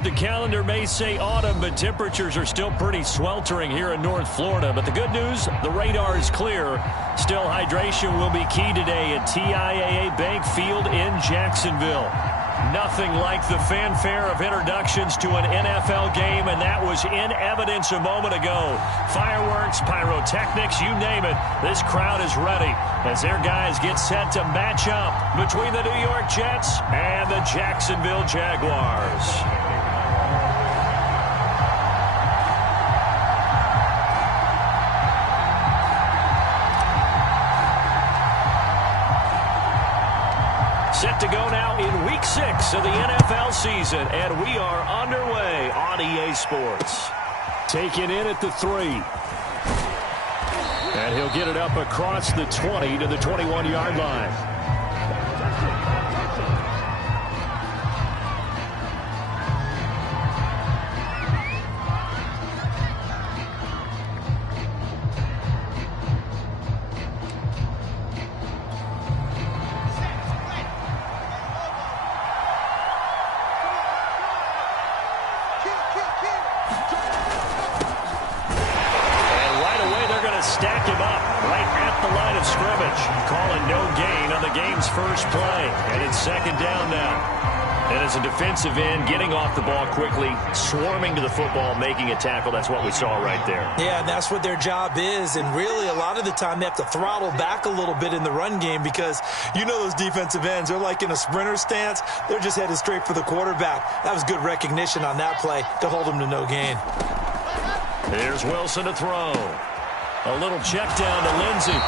The calendar may say autumn, but temperatures are still pretty sweltering here in North Florida. But the good news, the radar is clear. Still, hydration will be key today at TIAA Bank Field in Jacksonville. Nothing like the fanfare of introductions to an NFL game, and that was in evidence a moment ago. Fireworks, pyrotechnics, you name it. This crowd is ready as their guys get set to match up between the New York Jets and the Jacksonville Jaguars. Set to go now in Week 6 of the NFL season, and we are underway on EA Sports. Taken in at the 3. And he'll get it up across the 20 to the 21-yard line. Stack him up right at the line of scrimmage. Calling no gain on the game's first play. And it's second down now. And as a defensive end, getting off the ball quickly, swarming to the football, making a tackle. That's what we saw right there. Yeah, and that's what their job is. And really, a lot of the time, they have to throttle back a little bit in the run game because you know those defensive ends, they're like in a sprinter stance. They're just headed straight for the quarterback. That was good recognition on that play to hold them to no gain. Here's Wilson to throw. A little check down to Lindsey.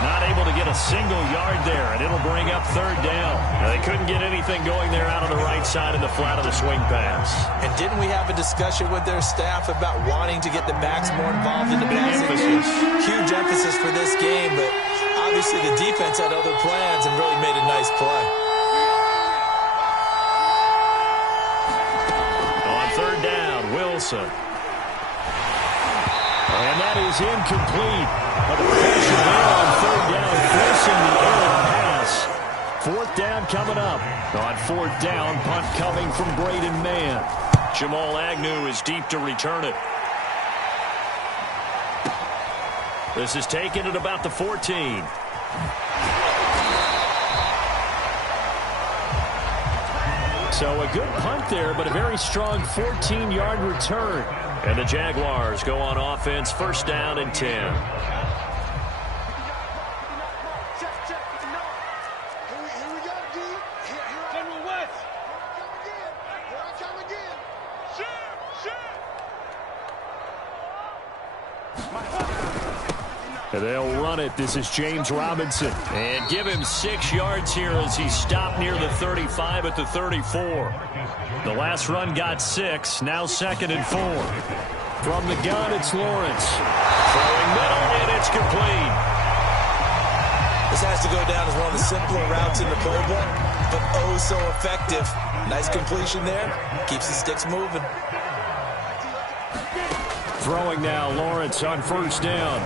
Not able to get a single yard there, and it'll bring up third down. Now, they couldn't get anything going there out on the right side in the flat of the swing pass. And didn't we have a discussion with their staff about wanting to get the backs more involved in the passing game? Huge emphasis for this game, but obviously the defense had other plans and really made a nice play. On third down, Wilson. And that is incomplete. But the pressure there on third down, forcing the errant pass. Fourth down coming up. On fourth down, punt coming from Braden Mann. Jamal Agnew is deep to return it. This is taken at about the 14. So a good punt there, but a very strong 14-yard return. And the Jaguars go on offense, first down and 10. And they'll run it. This is James Robinson. And give him 6 yards here as he stopped near the 35 at the 34. The last run got 6. Now second and 4. From the gun, it's Lawrence. Throwing middle, and it's complete. This has to go down as one of the simpler routes in the playbook, but oh so effective. Nice completion there. Keeps the sticks moving. Throwing now, Lawrence on first down.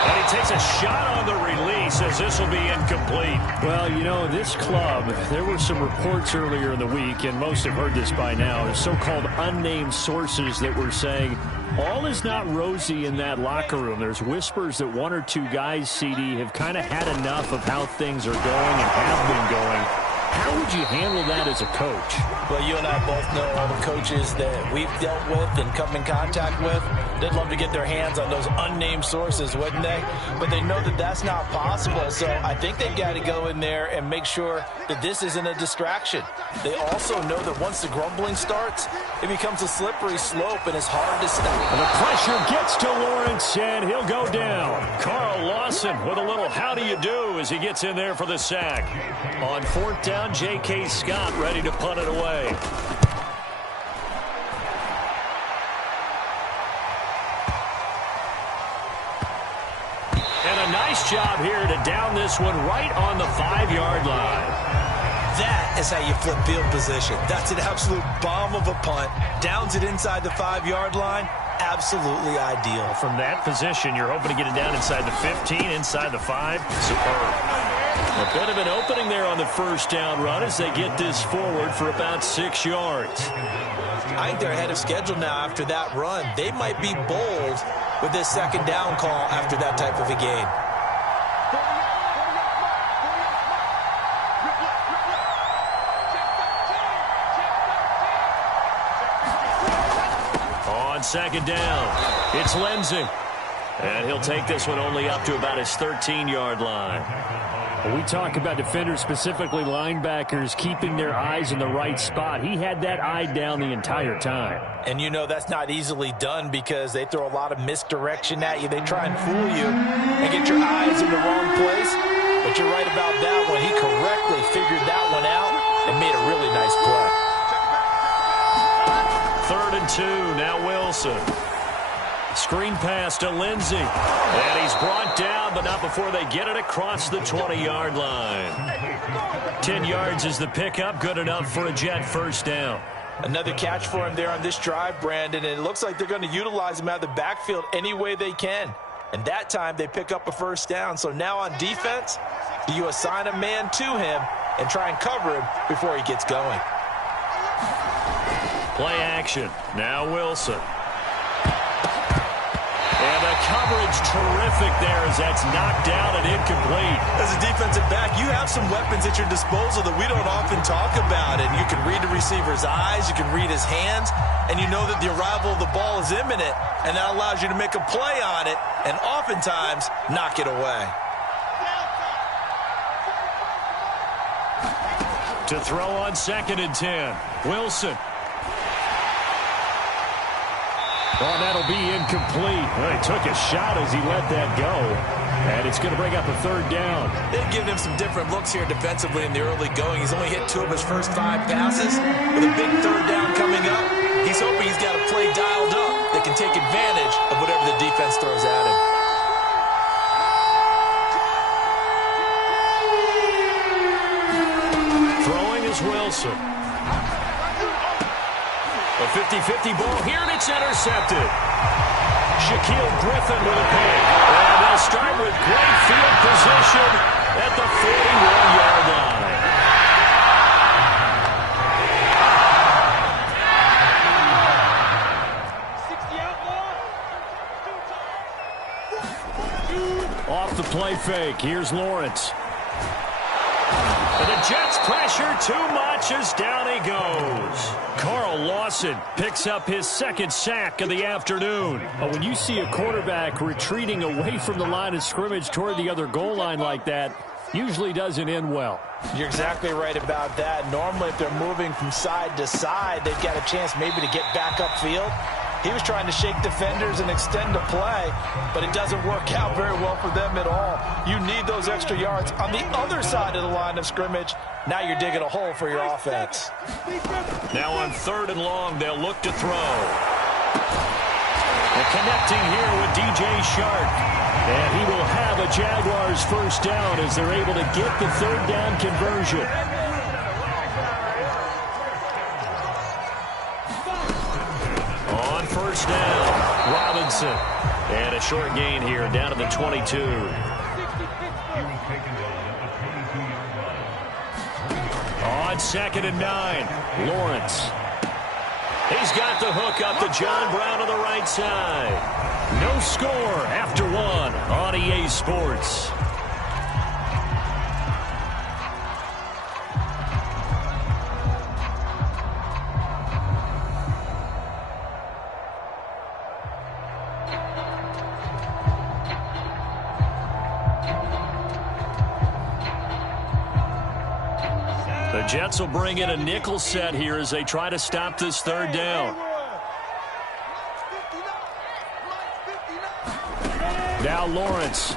And he takes a shot on the release as this will be incomplete. Well, you know, this club, there were some reports earlier in the week, and most have heard this by now, so-called unnamed sources that were saying all is not rosy in that locker room. There's whispers that 1 or 2 guys, CD, have kind of had enough of how things are going and have been going. How would you handle that as a coach? Well, you and I both know all the coaches that we've dealt with and come in contact with. They'd love to get their hands on those unnamed sources, wouldn't they? But they know that that's not possible, so I think they've got to go in there and make sure that this isn't a distraction. They also know that once the grumbling starts, it becomes a slippery slope and it's hard to stop. And the pressure gets to Lawrence, and he'll go down. Carl Lawson with a little how do you do as he gets in there for the sack. On fourth down, J.K. Scott ready to punt it away. And a nice job here to down this one right on the 5-yard line. That is how you flip field position. That's an absolute bomb of a punt. Downs it inside the 5-yard line. Absolutely ideal. From that position, you're hoping to get it down inside the 15, inside the 5. Superb. A bit of an opening there on the first down run as they get this forward for about 6 yards. I think they're ahead of schedule now after that run. They might be bold with this second down call after that type of a gain. On second down, it's Lindsey. And he'll take this one only up to about his 13-yard line. When we talk about defenders, specifically linebackers, keeping their eyes in the right spot. He had that eye down the entire time. And you know that's not easily done because they throw a lot of misdirection at you. They try and fool you and get your eyes in the wrong place. But you're right about that one. He correctly figured that one out and made a really nice play. 3rd and 2, now Wilson. Screen pass to Lindsey. And he's brought down, but not before they get it across the 20-yard line. 10 yards is the pickup, good enough for a Jet first down. Another catch for him there on this drive, Brandon, and it looks like they're going to utilize him out of the backfield any way they can. And that time they pick up a first down. So now on defense, do you assign a man to him and try and cover him before he gets going? Play action. Now Wilson. And the coverage terrific there as that's knocked down and incomplete. As a defensive back, you have some weapons at your disposal that we don't often talk about. And you can read the receiver's eyes, you can read his hands, and you know that the arrival of the ball is imminent. And that allows you to make a play on it and oftentimes knock it away. To throw on 2nd and 10. Wilson. Well, that'll be incomplete. Well, he took a shot as he let that go. And it's going to bring up a 3rd down. They've given him some different looks here defensively in the early going. He's only hit 2 of his first 5 passes. With a big 3rd down coming up, he's hoping he's got a play dialed up that can take advantage of whatever the defense throws at him. Throwing is Wilson. A 50-50 ball here, and it's intercepted. Shaquille Griffin with a pick. And they'll start with great field position at the 41-yard line. Off the play fake, here's Lawrence. And the Jets pressure too much as down he goes. Carl Lawson picks up his 2nd sack of the afternoon. But when you see a quarterback retreating away from the line of scrimmage toward the other goal line like that, usually doesn't end well. You're exactly right about that. Normally, if they're moving from side to side, they've got a chance maybe to get back upfield. He was trying to shake defenders and extend the play, but it doesn't work out very well for them at all. You need those extra yards on the other side of the line of scrimmage. Now you're digging a hole for your offense. Now on 3rd and long, they'll look to throw. And connecting here with DJ Shark. And he will have a Jaguars first down as they're able to get the 3rd down conversion. On first down, Robinson. And a short gain here down to the 22. On 2nd and 9, Lawrence. He's got the hook up to John Brown on the right side. No score after 1 on EA Sports. The Jets will bring in a nickel set here as they try to stop this 3rd down. Now Lawrence.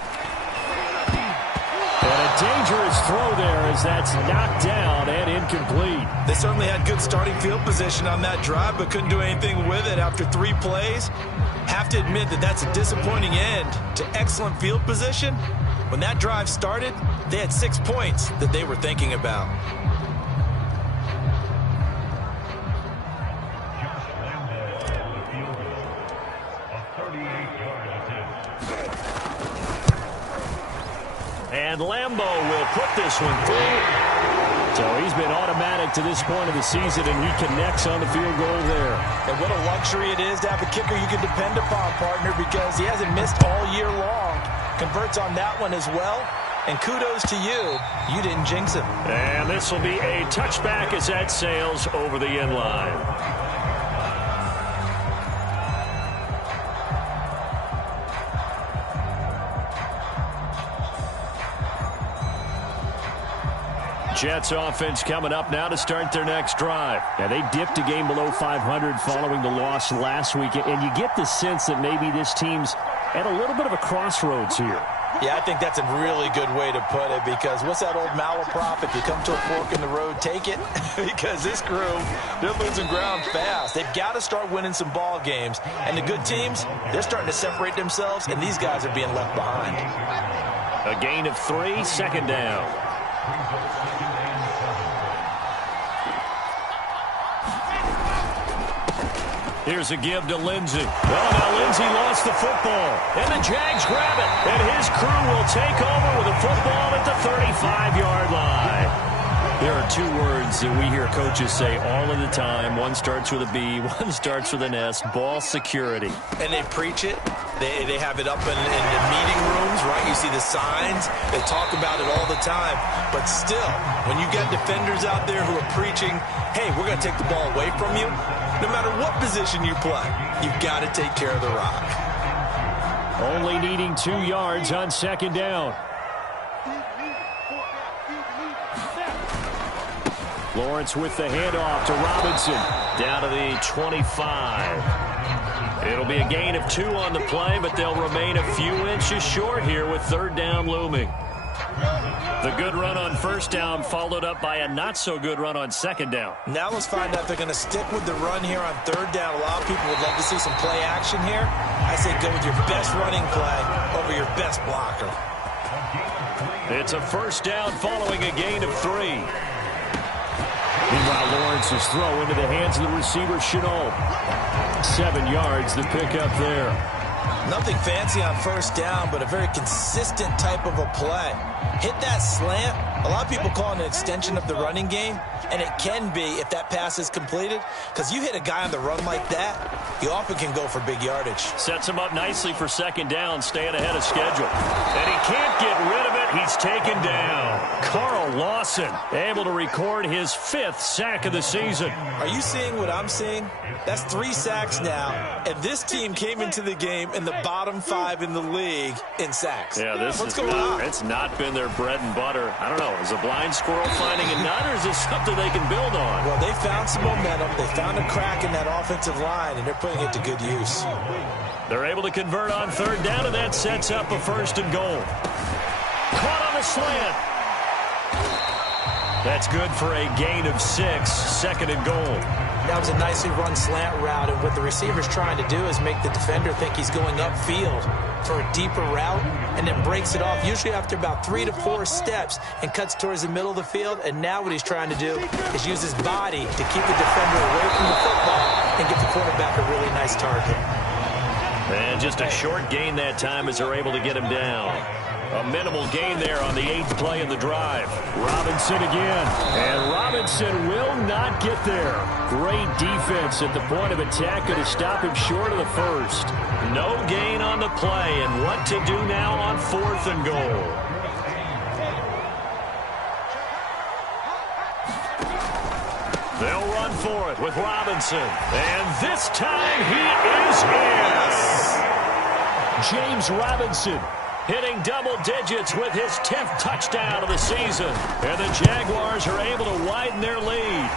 And a dangerous throw there as that's knocked down and incomplete. They certainly had good starting field position on that drive, but couldn't do anything with it after 3 plays. Have to admit that that's a disappointing end to excellent field position. When that drive started, they had 6 points that they were thinking about. And Lambo will put this one through. So he's been automatic to this point of the season, and he connects on the field goal there. And what a luxury it is to have a kicker you can depend upon, partner, because he hasn't missed all year long. Converts on that one as well. And kudos to you. You didn't jinx him. And this will be a touchback as that sails over the end line. Jets offense coming up now to start their next drive. Yeah, they dipped a game below 500 following the loss last week, and you get the sense that maybe this team's at a little bit of a crossroads here. Yeah, I think that's a really good way to put it, because what's that old malaprop? If you come to a fork in the road, take it. Because this crew, they're losing ground fast. They've got to start winning some ball games. And the good teams, they're starting to separate themselves, and these guys are being left behind. A gain of 3, second down. Here's a give to Lindsey. Well, now Lindsey lost the football. And the Jags grab it. And his crew will take over with a football at the 35-yard line. There are 2 words that we hear coaches say all of the time. One starts with a B, one starts with an S. Ball security. And they preach it. They have it up in the meeting rooms, right? You see the signs. They talk about it all the time. But still, when you got defenders out there who are preaching, hey, we're going to take the ball away from you, no matter what position you play, you've got to take care of the rock. Only needing 2 yards on second down. Lawrence with the handoff to Robinson. Down to the 25. It'll be a gain of 2 on the play, but they'll remain a few inches short here with third down looming. The good run on first down followed up by a not-so-good run on second down. Now let's find out if they're going to stick with the run here on third down. A lot of people would love to see some play action here. I say go with your best running play over your best blocker. It's a first down following a gain of 3. Meanwhile, Lawrence's throw into the hands of the receiver, Chenault. 7 yards, the pickup there. Nothing fancy on first down, but a very consistent type of a play. Hit that slant. A lot of people call it an extension of the running game, and it can be if that pass is completed, because you hit a guy on the run like that, he often can go for big yardage. Sets him up nicely for second down, staying ahead of schedule. And he can't get rid of it. He's taken down. Carl Lawson able to record his 5th sack of the season. Are you seeing what I'm seeing? That's 3 sacks now, and this team came into the game in the bottom 5 in the league in sacks. Yeah, What's going on? It's not been their bread and butter. I don't know. Is a blind squirrel finding a nut, or is this something they can build on? Well, they found some momentum. They found a crack in that offensive line, and they're putting it to good use. They're able to convert on third down, and that sets up a first and goal. Caught on the slant. That's good for a gain of 6, second and goal. That was a nicely run slant route, and what the receiver's trying to do is make the defender think he's going upfield for a deeper route, and then breaks it off, usually after about 3 to 4 steps, and cuts towards the middle of the field. And now what he's trying to do is use his body to keep the defender away from the football and get the quarterback a really nice target. And just a short gain that time as they're able to get him down. A minimal gain there on the 8th play of the drive. Robinson again. And Robinson will not get there. Great defense at the point of attack. Going to stop him short of the first. No gain on the play. And what to do now on 4th and goal. They'll run for it with Robinson. And this time he is in. James Robinson hitting double digits with his 10th touchdown of the season. And the Jaguars are able to widen their lead.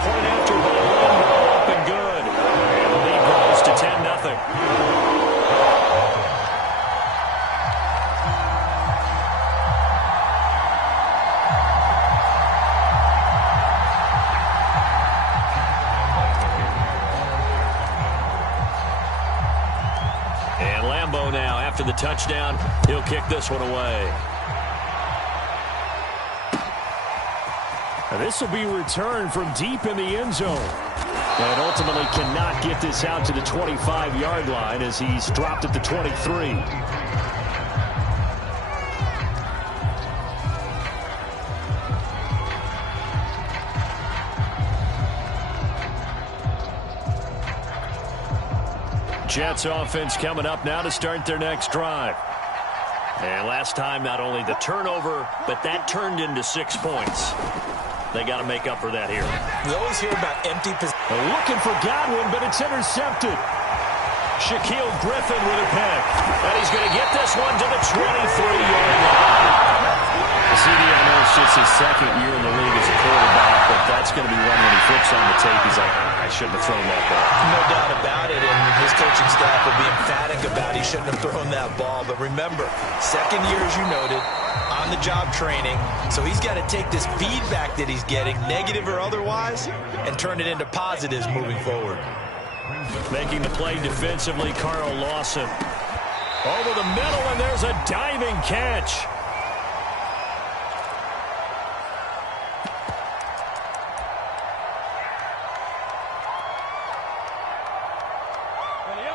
Point after ball, up and good. And the lead grows to 10-0. Now, after the touchdown, he'll kick this one away. Now this will be returned from deep in the end zone. And ultimately cannot get this out to the 25-yard line as he's dropped at the 23. Jets offense coming up now to start their next drive. And last time, not only the turnover, but that turned into 6 points. They got to make up for that here. We always hear about empty possession. Looking for Godwin, but it's intercepted. Shaquille Griffin with a pick. And he's going to get this one to the 23-yard line. CD, I know it's just his second year in the league as a quarterback, but that's going to be one when he flips on the tape. He's like, I shouldn't have thrown that ball. No doubt about it, and his coaching staff will be emphatic about he shouldn't have thrown that ball. But remember, second year, as you noted, on-the-job training, so he's got to take this feedback that he's getting, negative or otherwise, and turn it into positives moving forward. Making the play defensively, Carl Lawson. Over the middle, and there's a diving catch.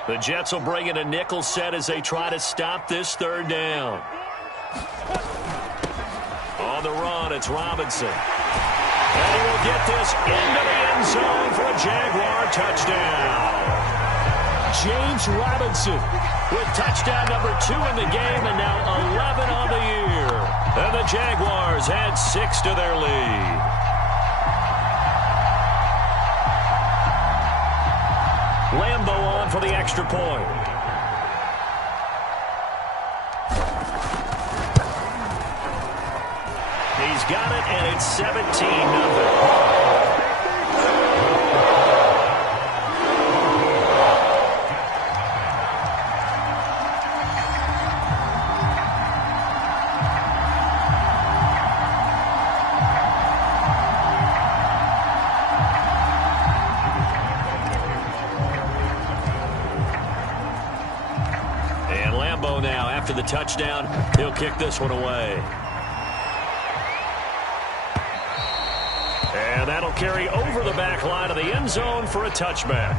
The Jets will bring in a nickel set as they try to stop this third down. On the run, it's Robinson. And he will get this into the end zone for a Jaguar touchdown. James Robinson with touchdown number 2 in the game and now 11 on the year. And the Jaguars add 6 to their lead. Lambo on for the extra point. He's got it, and it's 17-0. Now, after the touchdown, he'll kick this one away. And that'll carry over the back line of the end zone for a touchback.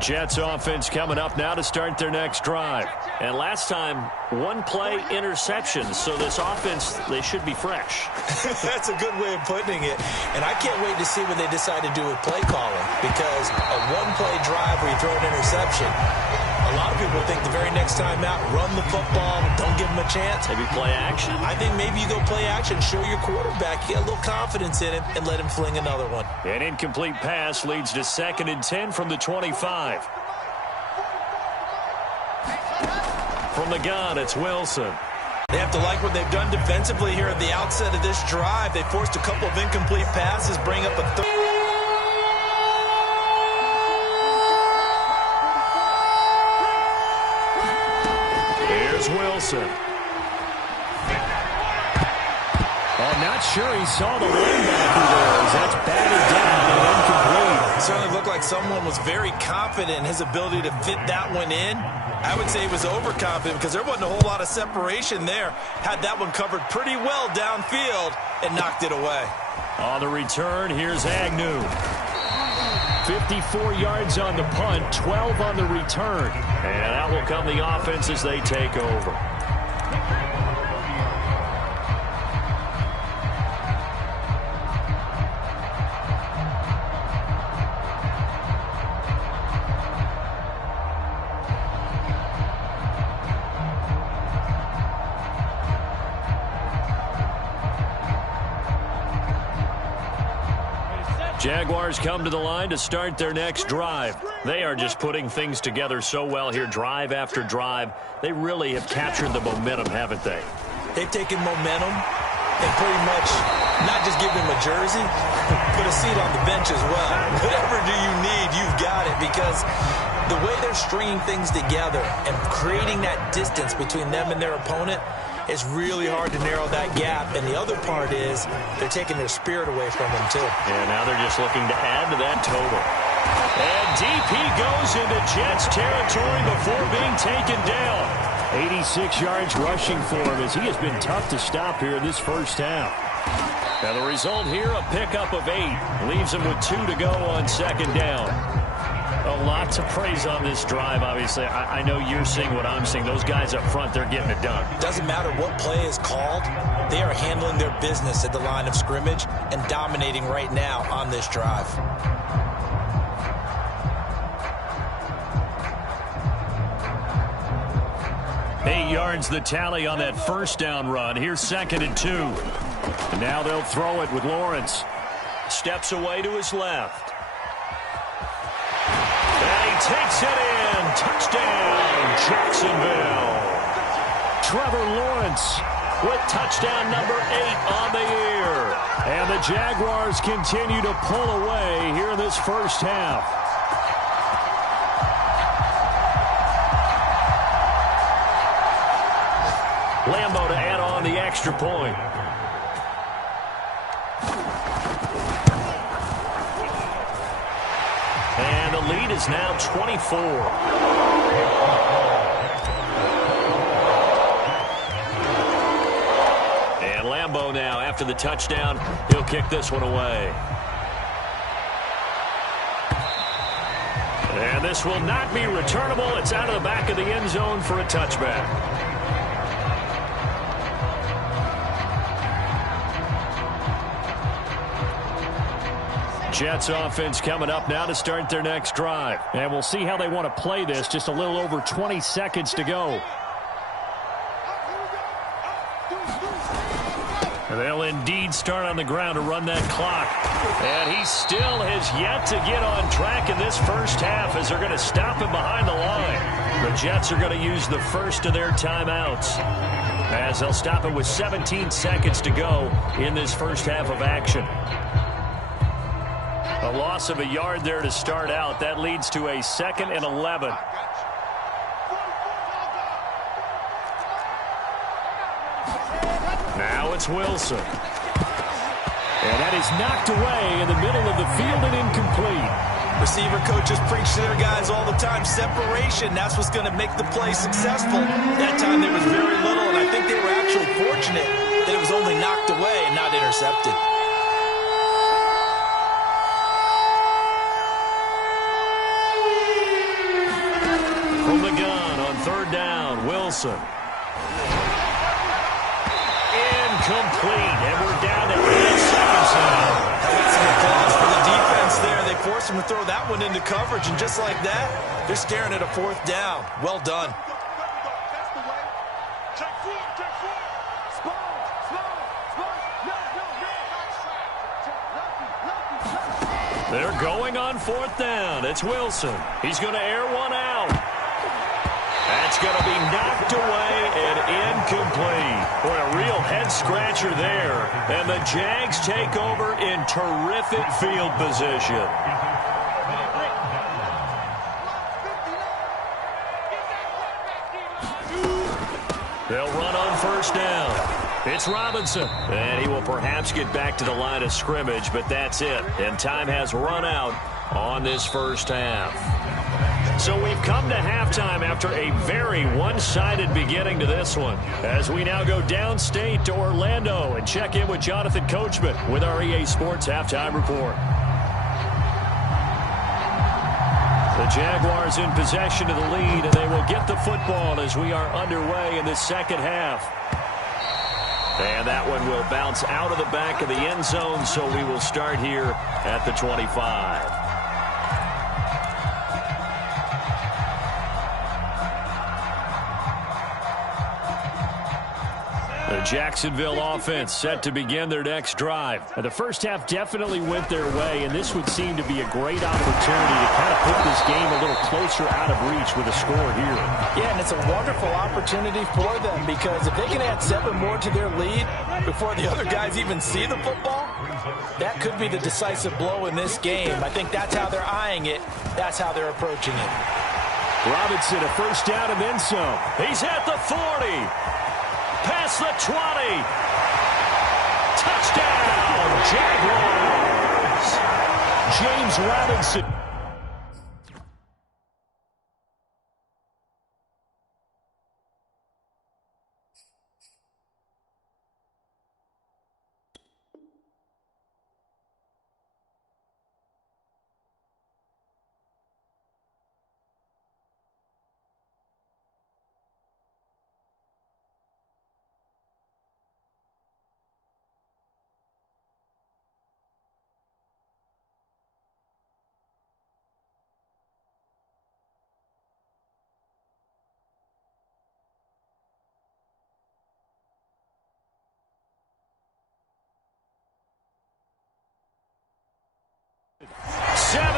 Jets offense coming up now to start their next drive. And last time, one play interception. So this offense, they should be fresh. That's a good way of putting it. And I can't wait to see what they decide to do with play calling. Because a one-play drive where you throw an interception, a lot of people think the very next time out, run the football, don't give them a chance. Maybe play action? I think maybe you go play action, show your quarterback, get a little confidence in him, and let him fling another one. An incomplete pass leads to 2nd and 10 from the 25. From the gun, it's Wilson. They have to like what they've done defensively here at the outset of this drive. They forced a couple of incomplete passes, bring up a third. Here's Wilson. I'm not sure he saw the linebacker there as that's batted down and incomplete. It certainly looked like someone was very confident in his ability to fit that one in. I would say he was overconfident because there wasn't a whole lot of separation there. Had that one covered pretty well downfield and knocked it away. On the return, here's Agnew. 54 yards on the punt, 12 on the return. And out will come the offense as they take over. Jaguars come to the line to start their next drive. They are just putting things together so well here, drive after drive. They really have captured the momentum, haven't they? They've taken momentum and pretty much not just give him a jersey, put a seat on the bench as well. Whatever do you need, you've got it, because the way they're stringing things together and creating that distance between them and their opponent, it's really hard to narrow that gap. And the other part is they're taking their spirit away from them, too. And now they're just looking to add to that total. And deep he goes into Jets territory before being taken down. 86 yards rushing for him as he has been tough to stop here in this first half. Now the result here, a pickup of 8. Leaves him with 2 to go on 2nd down. A lot to praise on this drive, obviously. I know you're seeing what I'm seeing. Those guys up front, they're getting it done. Doesn't matter what play is called. They are handling their business at the line of scrimmage and dominating right now on this drive. 8 yards the tally on that first down run. Here's 2nd and 2. And now they'll throw it with Lawrence. Steps away to his left. And he takes it in. Touchdown, Jacksonville. Trevor Lawrence with touchdown number 8 on the year. And the Jaguars continue to pull away here in this first half. Lambo to add on the extra point. And the lead is now 24. And Lambo now, after the touchdown, he'll kick this one away. And this will not be returnable. It's out of the back of the end zone for a touchback. Jets offense coming up now to start their next drive. And we'll see how they want to play this. Just a little over 20 seconds to go. And they'll indeed start on the ground to run that clock. And he still has yet to get on track in this first half as they're going to stop him behind the line. The Jets are going to use the first of their timeouts as they'll stop it with 17 seconds to go in this first half of action. A loss of a yard there to start out. That leads to a 2nd and 11. Now it's Wilson. And that is knocked away in the middle of the field and incomplete. Receiver coaches preach to their guys all the time. Separation, that's what's going to make the play successful. That time there was very little, and I think they were actually fortunate that it was only knocked away and not intercepted. From the gun on 3rd down, Wilson. Incomplete, and we're down to 8 seconds now. That's some applause for the defense there. They forced him to throw that one into coverage, and just like that, they're staring at a 4th down. Well done. They're going on 4th down. It's Wilson. He's going to air one out. That's going to be knocked away and incomplete. Boy, a real head-scratcher there. And the Jags take over in terrific field position. They'll run on 1st down. It's Robinson. And he will perhaps get back to the line of scrimmage, but that's it. And time has run out on this first half. So we've come to halftime after a very one-sided beginning to this one, as we now go downstate to Orlando and check in with Jonathan Coachman with our EA Sports Halftime Report. The Jaguars in possession of the lead, and they will get the football as we are underway in the second half. And that one will bounce out of the back of the end zone, so we will start here at the 25. The Jacksonville offense set to begin their next drive. The first half definitely went their way, and this would seem to be a great opportunity to kind of put this game a little closer out of reach with a score here. Yeah, and it's a wonderful opportunity for them, because if they can add 7 more to their lead before the other guys even see the football, that could be the decisive blow in this game. I think that's how they're eyeing it. That's how they're approaching it. Robinson, a first down and then some. He's at the 40. Past the 20. Touchdown, Jaguars. James Robinson.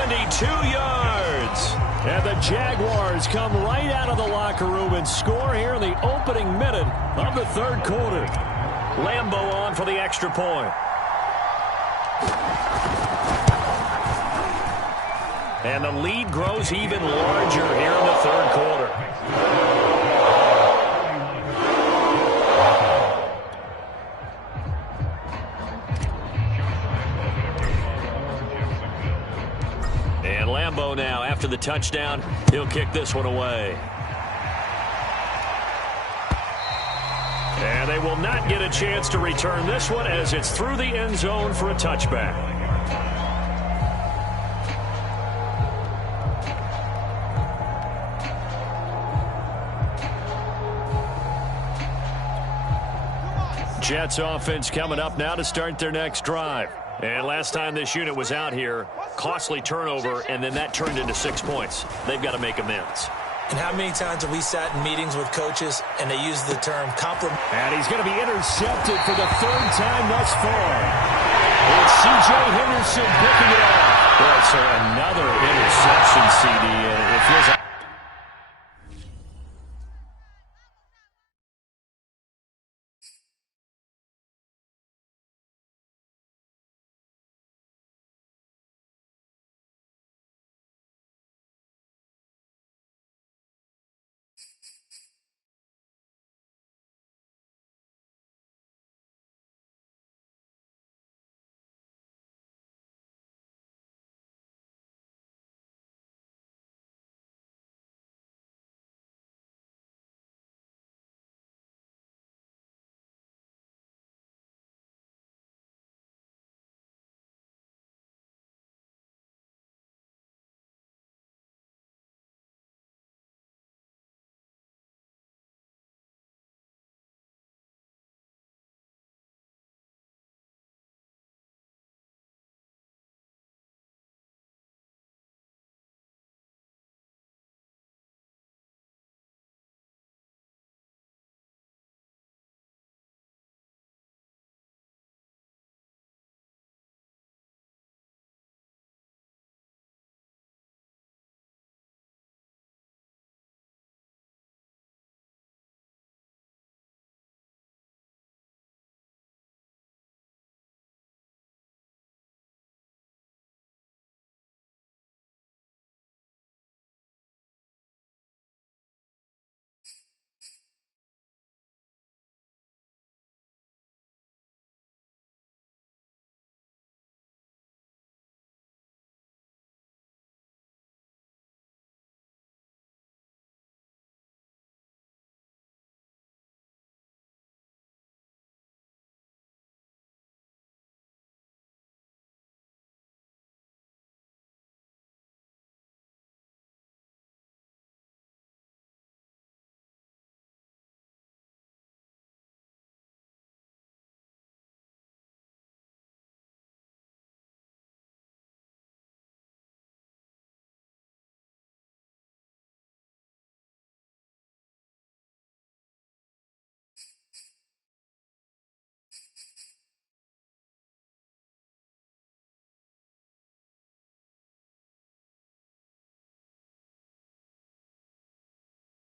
72 yards. And the Jaguars come right out of the locker room and score here in the opening minute of the third quarter. Lambeau on for the extra point. And the lead grows even larger here in the third quarter. And Lambeau now, after the touchdown, he'll kick this one away. And they will not get a chance to return this one as it's through the end zone for a touchback. Jets offense coming up now to start their next drive. And last time this unit was out here, costly turnover, and then that turned into 6 points. They've got to make amends. And how many times have we sat in meetings with coaches and they use the term compliment? And he's going to be intercepted for the third time thus far. It's C.J. Henderson picking it up. Boy, so another interception, CD. It feels like